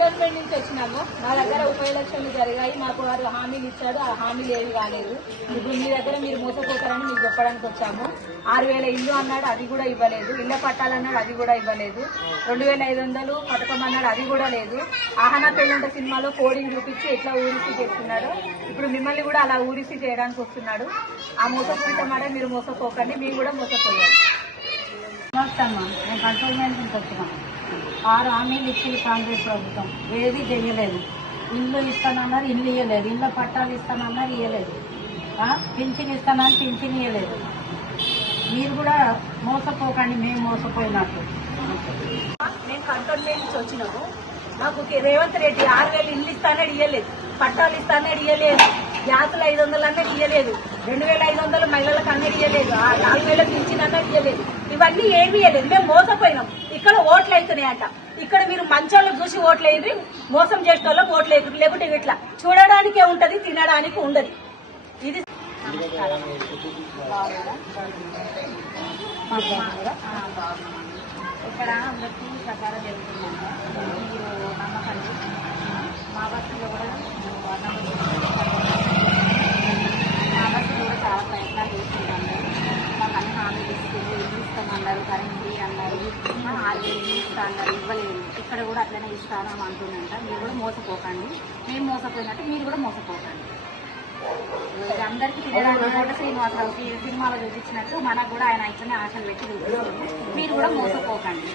Cantonment నుంచి వచ్చినాము. మా దగ్గర ఉప ఎలక్షన్లు జరిగాయి. మాకు వారు హామీలు ఇచ్చాడు ఆ హామీలు ఏవి కాలేదు. ఇప్పుడు మీ దగ్గర మీరు మోసపోతారని మీకు చెప్పడానికి వచ్చాము. ఆరు వేల ఇల్లు అన్నాడు అది కూడా ఇవ్వలేదు. ఇళ్ళ పట్టాలన్నాడు అది కూడా ఇవ్వలేదు. రెండు వేల ఐదు వందలు పథకం అన్నాడు అది కూడా లేదు. ఆహనా పెళ్ళంట సినిమాలో కోడింగ్ చూపించి ఎట్లా ఊరిసి చేస్తున్నాడు ఇప్పుడు మిమ్మల్ని కూడా అలా ఊరిసి చేయడానికి వస్తున్నాడు. ఆ మోసపోయిన మాట మీరు మోసపోకండి మీరు కూడా మోసపోయారు నమస్తే అమ్మా నేను కంటోన్మెంట్ నుంచి వచ్చినాం ఆరు హామీలు ఇచ్చింది కాంగ్రెస్ ప్రభుత్వం ఏది చేయలేదు ఇల్లు ఇస్తానన్నారు ఇల్లు ఇవ్వలేదు ఇళ్ళ పట్టాలు ఇస్తానన్నారు ఇవ్వలేదు పింఛన్ ఇస్తానని పింఛన్ ఇవ్వలేదు మీరు కూడా మోసపోకండి మేము మోసపోయినట్టు. మేము కంటోన్మెంట్ నుంచి వచ్చినాము మాకు రేవంత్ రెడ్డి ఆరు వేలు ఇల్లు ఇస్తానని ఇవ్వలేదు పట్టాలు ఇస్తానని ఇవ్వలేదు గ్యాసులు ఐదు వందలు అన్నా ఇవ్వలేదు రెండు వేల ఐదు వందలు మహిళలకు అన్నది ఇవ్వలేదు ఆ నాలుగు వేల ఇచ్చిన ఇవ్వలేదు ఇవన్నీ ఏమి ఇవ్వలేదు మేము మోసపోయినాం. ఇక్కడ ఓట్లు అవుతున్నాయంట ఇక్కడ మీరు మంచోళ్ళు చూసి ఓట్లు వేయండి మోసం చేసే వాళ్ళకి ఓట్లు వేయరు లేకుంటే ఇట్లా చూడడానికే ఉంటది తినడానికి ఉండదు. ఇది ఇక్కడ అందరికీ ప్రకారం జరుగుతుందండి మీరు నమ్మకండి మా బస్సులో కూడా మా బస్సులో కూడా చాలా ప్రయత్నాలు చేస్తున్నాము మాకు అన్ని హామీలు ఇస్తుంది ఇల్లు ఇస్తామన్నారు కరెంట్ ఫ్రీ అన్నారు ఆ, ఆరు ఇవ్వలేదు. ఇక్కడ కూడా అట్లనే ఇస్తాను అంటుందంట. మీరు కూడా మోసపోకండి. మేము మోసపోయినట్టు మీరు కూడా మోసపోకండి. అందరికీ తినడానికి కూడా శ్రీనివాసరావు సినిమాలో చూపించినట్టు మనకు కూడా ఆయన ఇట్లనే ఆశలు పెట్టి చూపిస్తుంది. మీరు కూడా మోసపోకండి.